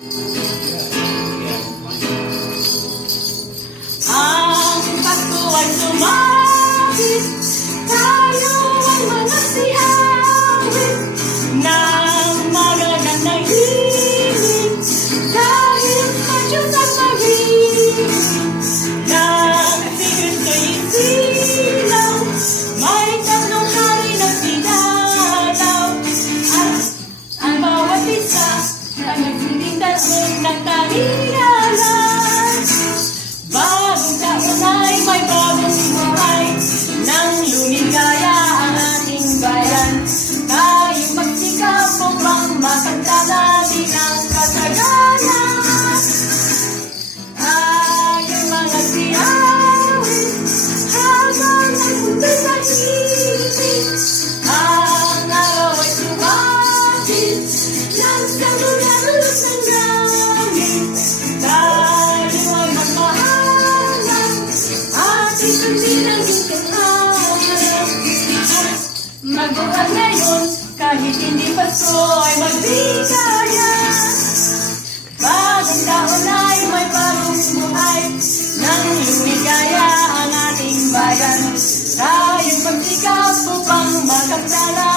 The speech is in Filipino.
Ang Pasko ay sumapit, tayo ay manasiawit ng magagandang hilig, dahil sa Diyos ang pag-ibig ng si Kristo'y isilaw. May tatlong hari na sinalaw, at ang bawat isa ay nagsitindaon ng kaligayahan. Bagong taon ay may bagong buhay, nang lumigaya ang ating bayan. Tayo magsikap upang makanta natin ang kasaganan. Tayo mga siyawin habang ang mundo'y tahimik. Ang araw ay sumapit, nang kalululot ng langit. Tayo ay magmahalan at isundin ang iyong araw. Magbuhat ngayon kahit hindi Pasko ay magbigaya. Bagong taon ay may bagong buhay, nang lumigaya ang ating bayan. Tayong magsikap upang magkasala